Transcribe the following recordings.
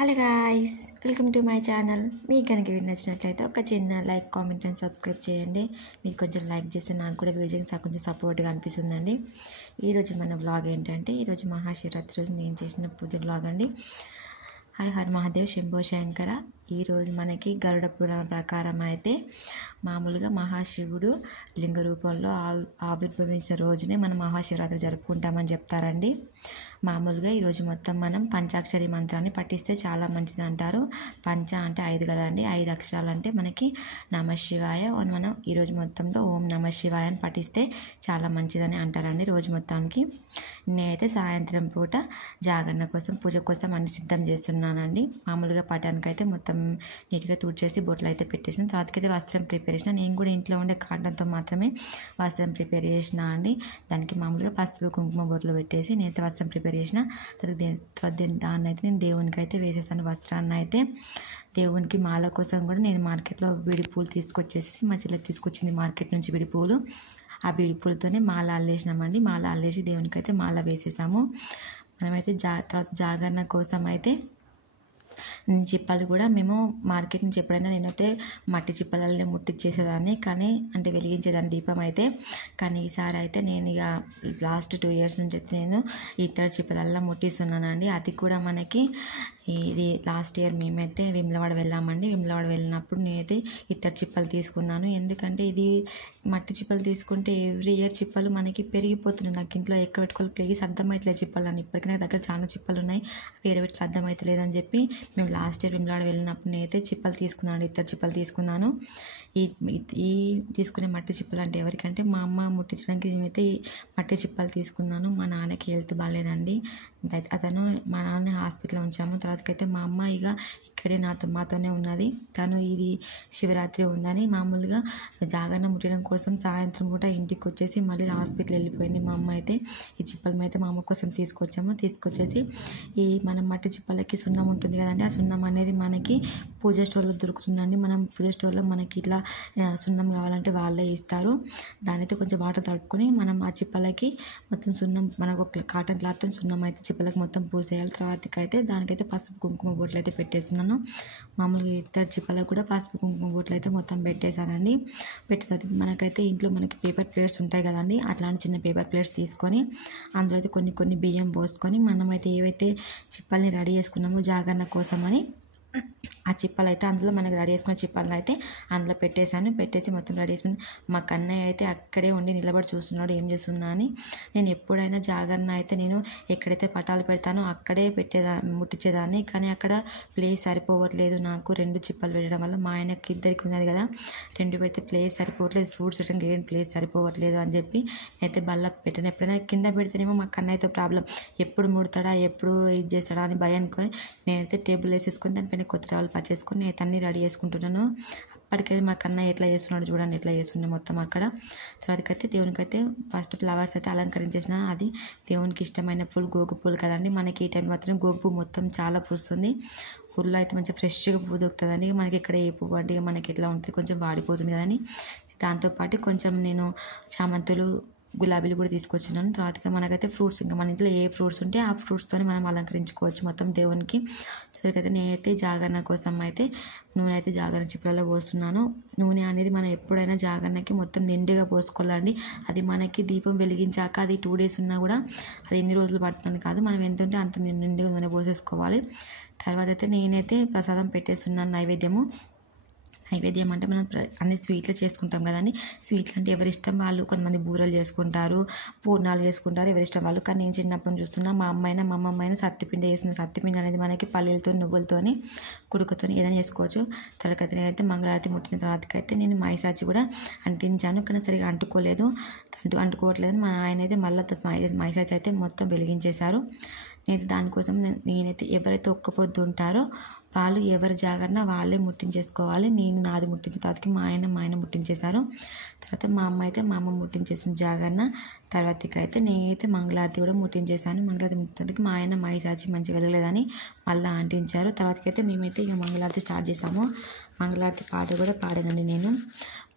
Hello guys, welcome to my channel. మీకు కనుక video నచ్చినట్లయితే ఒక చిన్న లైక్, కామెంట్ అండ్ సబ్స్క్రైబ్ చేయండి. మీరు కొంచెం లైక్ చేస్తే నాకు కూడా వీడియో కొంచెం సపోర్ట్గా అనిపిస్తుందండి. ఈరోజు మన వ్లాగ్ ఏంటంటే, ఈరోజు మహాశివరాత్రి రోజు నేను చేసిన పూజ వ్లాగ్ అండి. హర హర మహాదేవ్ శంభో శంకర. ఈరోజు మనకి గరుడ పురాణం ప్రకారం అయితే మామూలుగా మహాశివుడు లింగ రూపంలో ఆవిర్భవించిన రోజునే మనం మహాశివరాత్రి జరుపుకుంటామని చెప్తారండి. మామూలుగా ఈరోజు మొత్తం మనం పంచాక్షరి మంత్రాన్ని పఠిస్తే చాలా మంచిది అంటారు. పంచ అంటే 5 కదండి, 5 అక్షరాలు అంటే మనకి నమశివాయ. మనం ఈరోజు మొత్తంలో ఓం నమశివాయ అని పఠిస్తే చాలా మంచిదని అంటారండి రోజు మొత్తానికి. నేనైతే సాయంత్రం పూట జాగరణ కోసం పూజ కోసం అన్ని సిద్ధం చేస్తున్నానండి. మామూలుగా పటానికైతే మొత్తం నీట్గా తుడిచేసి బొట్లు అయితే పెట్టేసిన తర్వాతకైతే వస్త్రం ప్రిపేర్ చేసిన. నేను కూడా ఇంట్లో ఉండే కాటన్తో మాత్రమే వస్త్రం ప్రిపేర్ చేసిన అండి. దానికి మామూలుగా పసుపు కుంకుమ బొట్లు పెట్టేసి నేనైతే వస్త్రం ప్రిపేర్ చేసిన. తర్వాత దాన్ని అయితే నేను దేవునికి అయితే వేసేసాను. వస్త్రాన్ని అయితే దేవునికి మాల కోసం కూడా నేను మార్కెట్లో విడి పూలు తీసుకొచ్చేసి మా చెల్లెకి తీసుకొచ్చింది మార్కెట్ నుంచి విడి పూలు. ఆ విడి పూలతోనే మాల అల్లేసినామండి. మాల అల్లేసి దేవునికి అయితే మాల వేసేసాము. మనమైతే తర్వాత జాగరణ కోసం అయితే చిప్పలు కూడా మేము మార్కెట్ నుంచి ఎప్పుడైనా నేనైతే మట్టి చిప్పలనే ముట్టించేసేదాన్ని, కానీ అంటే వెలిగించేదాన్ని దీపం అయితే. కానీ ఈసారి అయితే నేను ఇక లాస్ట్ 2 years నుంచి అయితే నేను ఇత్తడి చిప్పలల్లో ముట్టిస్తున్నానండి. అది కూడా మనకి ఇది లాస్ట్ ఇయర్ మేమైతే వేములవాడ వెళ్ళామండి. వేములవాడ వెళ్ళినప్పుడు నేనైతే ఇత్తడి చిప్పలు తీసుకున్నాను. ఎందుకంటే ఇది మట్టి చిప్పలు తీసుకుంటే ఎవ్రీ ఇయర్ చిప్పలు మనకి పెరిగిపోతున్నాయి. నాకు ఇంట్లో ఎక్కడ పెట్టుకోవాలి ప్లేస్ అర్థమవుతలేదు చిప్పలు అని. ఇప్పటికీ నా దగ్గర చాలా చిప్పలు ఉన్నాయి, ఏడబెట్టి అర్థమవుతలేదని చెప్పి మేము లాస్ట్ ఇయర్ వేములవాడ వెళ్ళినప్పుడు నేనైతే చిప్పలు తీసుకున్నాను, ఇత్తడి చిప్పలు తీసుకున్నాను. ఈ తీసుకునే మట్టి చిప్పలు అంటే ఎవరికంటే మా అమ్మ ముట్టించడానికి నేనైతే మట్టి చిప్పలు తీసుకున్నాను. మా నాన్నకి హెల్త్ బాగాలేదండి, అతను మా నాన్న హాస్పిటల్లో ఉంచాము. తర్వాతకైతే మా అమ్మ ఇక ఇక్కడే మాతోనే ఉన్నది. తను ఇది శివరాత్రి ఉందని మామూలుగా జాగరణ ముట్టడం కోసం సాయంత్రం పూట ఇంటికి వచ్చేసి మళ్ళీ హాస్పిటల్ వెళ్ళిపోయింది. మా అమ్మ అయితే ఈ చిప్పలు అయితే మా అమ్మ కోసం తీసుకొచ్చేసి ఈ మనం మట్టి చిప్పలకి సున్నం ఉంటుంది కదండి, ఆ సున్నం అనేది మనకి పూజ స్టోర్లో దొరుకుతుందండి. మనం పూజ స్టోర్లో మనకి ఇట్లా సున్నం కావాలంటే వాళ్ళే ఇస్తారు. దాని అయితే కొంచెం వాటర్ తడుపుకొని మనం ఆ చిప్పలకి మొత్తం సున్నం, మనకు ఒక కాటన్ క్లాత్తో సున్నం అయితే చిప్పలకి మొత్తం పూసేయాలి. తర్వాతకైతే దానికైతే పసుపు కుంకుమ బొట్లు అయితే పెట్టేస్తున్నాను. మామూలుగా ఇత్తడి చిప్పలకు కూడా పసుపు కుంకుమ బొట్లు అయితే మొత్తం పెట్టేశానండి. పెట్టేది మనకైతే ఇంట్లో మనకి పేపర్ ప్లేట్స్ ఉంటాయి కదండి, అట్లాంటి చిన్న పేపర్ ప్లేట్స్ తీసుకొని అందులో అయితే కొన్ని బియ్యం పోసుకొని మనమైతే ఏవైతే చిప్పల్ని రెడీ చేసుకున్నామో జాగరణ కోసం అని ఆ చిప్పలు అయితే అందులో మనకి రెడీ చేసుకున్న చిప్పలను అయితే అందులో పెట్టేసి మొత్తం రెడీ చేసుకుని మా కన్నయ్య అయితే అక్కడే ఉండి నిలబడి చూస్తున్నాడు ఏం చేస్తుందా అని. నేను ఎప్పుడైనా జాగరణ అయితే నేను ఎక్కడైతే పటాలు పెడతానో అక్కడే ముట్టించేదాన్ని, కానీ అక్కడ ప్లేస్ సరిపోవట్లేదు నాకు. 2 చిప్పలు పెట్టడం వల్ల మా ఆయనకి ఇద్దరికి ఉన్నది కదా, 2 పెడితే ప్లేస్ సరిపోవట్లేదు, ఫ్రూట్స్ పెట్టడానికి ఏం ప్లేస్ సరిపోవట్లేదు అని చెప్పి నేనైతే బల్ల పెట్టాను. ఎప్పుడైనా కింద పెడితేనేమో మా కన్నయ్యతో ప్రాబ్లం, ఎప్పుడు ముడతాడా ఎప్పుడు ఇది చేస్తాడా అని భయం అనుకొని నేనైతే టేబుల్ వేసేసుకొని దానిపైన కొత్త టవల్ పచ్చేసుకొని నేనైతే అన్నీ రెడీ చేసుకుంటున్నాను. అప్పటికైతే మా కన్నయ్య ఎట్లా చేస్తున్నాడు చూడండి, ఎట్లా చేస్తుండే మొత్తం అక్కడ. తర్వాతకైతే దేవునికైతే ఫస్ట్ ఫ్లవర్స్ అయితే అలంకరించేసిన. అది దేవునికి ఇష్టమైన పూలు గోగు పూలు కదండి. మనకి ఈ టైం మాత్రం గోగు పువ్వు మొత్తం చాలా పూస్తుంది. ఊళ్ళో అయితే మంచిగా ఫ్రెష్గా పువ్వు దొరుకుతుందండి. మనకి ఇక్కడ ఏ పువ్వు అంటే మనకి ఎట్లా ఉంటుంది, కొంచెం వాడిపోతుంది కదని దాంతోపాటు కొంచెం నేను చామంతులు గులాబీలు కూడా తీసుకొచ్చినాను. తర్వాత మనకైతే ఫ్రూట్స్, ఇంకా మన ఇంట్లో ఏ ఫ్రూట్స్ ఉంటే ఆ ఫ్రూట్స్తోనే మనం అలంకరించుకోవచ్చు మొత్తం దేవునికి. తర్వాత నేనైతే జాగరణ కోసం అయితే నూనె అయితే జాగరణ చిప్పలలో పోస్తున్నాను. నూనె అనేది మనం ఎప్పుడైనా జాగరణకి మొత్తం నిండుగా పోసుకోవాలండి. అది మనకి దీపం వెలిగించాక అది 2 days ఉన్నా కూడా అది ఎన్ని రోజులు పడుతుంది కాదు, మనం ఎంత ఉంటే అంత నిండుగా నూనె పోసేసుకోవాలి. తర్వాత అయితే నేనైతే ప్రసాదం పెట్టేస్తున్నాను. నైవేద్యం అంటే మనం అన్ని స్వీట్లు చేసుకుంటాం కదండి. స్వీట్లు అంటే ఎవరిష్టం వాళ్ళు, కొంతమంది బూరెలు చేసుకుంటారు, పూర్ణాలు చేసుకుంటారు, ఎవరిష్టం వాళ్ళు. కానీ నేను చిన్నప్పటి చూస్తున్నా మా అమ్మ అయినా సత్తిపిండి చేస్తుంది. సత్తిపిండి అనేది మనకి పల్లీలతో, నువ్వులతోని, కుడుకతో ఏదైనా చేసుకోవచ్చు. తర్వాత నేనైతే మంగళారతి ముట్టిన తర్వాతకైతే నేను మైసాచి కూడా అంటించాను, కానీ సరిగా అంటుకోవట్లేదు. మా ఆయన అయితే మళ్ళీ మైసాచి అయితే మొత్తం వెలిగించేశారు. నేను దానికోసం నేనైతే ఎవరైతే ఒక్క పొద్దు ఉంటారో వాళ్ళు ఎవరి జాగరణ వాళ్ళే ముట్టించేసుకోవాలి. నేను నాది ముట్టించిన తర్వాతకి మా ఆయన ముట్టించేశారు. తర్వాత మా అమ్మ ముట్టించేసిన జాగరణ. తర్వాతకైతే నేనైతే మంగళారతి కూడా ముట్టించేశాను. మంగళారతి ముట్టినందుకు మా ఆయన మైసాచి మంచి వెళ్ళలేదని మళ్ళీ అంటించారు. తర్వాతకైతే మేమైతే ఇక మంగళారతి స్టార్ట్ చేసాము. మంగళారతి పాట కూడా పాడానండి నేను.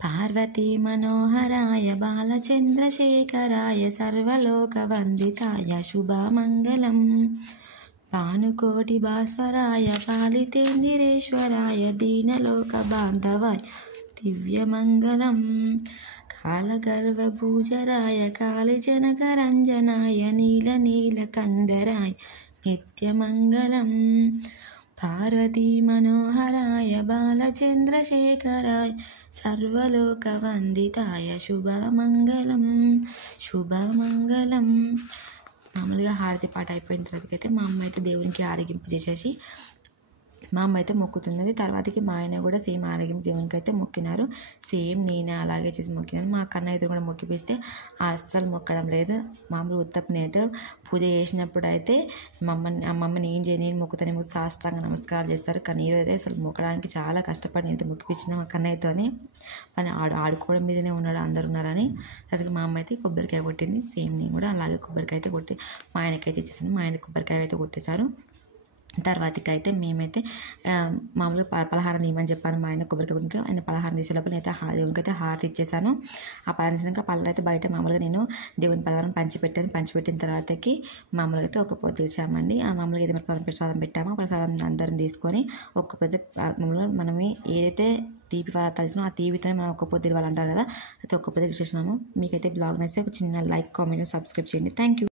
పార్వతీ మనోహరాయ బాలచంద్రశేఖరాయ సర్వలోక వందితాయ శుభమంగళం. భానుకోటి భాస్వరాయ పాలితేందిరేశ్వరాయ దీనలోక బాంధవాయ దివ్యమంగళం కాలగర్వభూజరాయ కాళిజనకరంజనాయ నీలకందరాయ నిత్యమంగళం పార్వతీ మనోహరాయ బాలచంద్రశేఖరాయ సర్వలోకవందితాయ శుభమంగళం శుభమంగళం. మామూలుగా హారతి పాట అయిపోయిన తర్వాతకైతే మా అమ్మ అయితే దేవునికి ఆరగింపు చేసేసి మా అమ్మ అయితే మొక్కుతున్నది. తర్వాతకి మా ఆయన కూడా సేమ్ ఆరగింపు దేవునికి అయితే మొక్కినారు. సేమ్ నేను అలాగే చేసి మొక్కినాను. మా కన్న అయితే కూడా మొక్కిపిస్తే అస్సలు మొక్కడం లేదు. మామూలు ఉత్తప్పని అయితే పూజ చేసినప్పుడు అయితే మమ్మల్ని ఏం చేయని నేను మొక్కుతానే సాష్టాంగ నమస్కారాలు చేస్తారు. కానీ ఈరోజు అయితే అసలు మొక్కడానికి చాలా కష్టపడి అయితే మొక్కిపించిన మా కన్నయ్యతో అని పని ఆడుకోవడం మీదనే ఉన్నాడు, అందరు ఉన్నారని. అది మా అమ్మ అయితే కొబ్బరికాయ కొట్టింది. సేమ్ నేను కూడా అలాగే కొబ్బరికాయ అయితే కొట్టి మా ఆయనకైతే ఇచ్చేసాను. మా ఆయన కొబ్బరికాయ అయితే కొట్టేశారు. తర్వాతకి అయితే మేమైతే మామూలుగా పలహారం తీయమని చెప్పాను మా ఆయన కొబ్బరికాయ గురించి. ఆయన పలహారం తీసే లోపల నేనైతే దేవునికైతే హారతి ఇచ్చేసాను. ఆ పలహారం తీసినాక పళ్ళు అయితే బయట మామూలుగా నేను దేవుని పలహారం పంచిపెట్టిన తర్వాతకి మామూలుగా అయితే ఒక పొద్దు ఇచ్చామండి. ఆ మామూలుగా ఏదైనా ప్రసాదం పెట్టామో ప్రసాదం అందరం తీసుకొని ఒక్క పొద్దు మామూలుగా మనం ఏదైతే తీపి పదార్థాలు ఇచ్చినా ఆ తీపితోనే మనం ఒక్క పొద్దు ఇవ్వాలంటారు కదా, అయితే ఒక్క పొద్దు ఇచ్చేసినాము. మీకైతే బ్లాగ్ నచ్చితే ఒక చిన్న లైక్, కామెంట్, సబ్స్క్రైబ్ చేయండి. Thank you.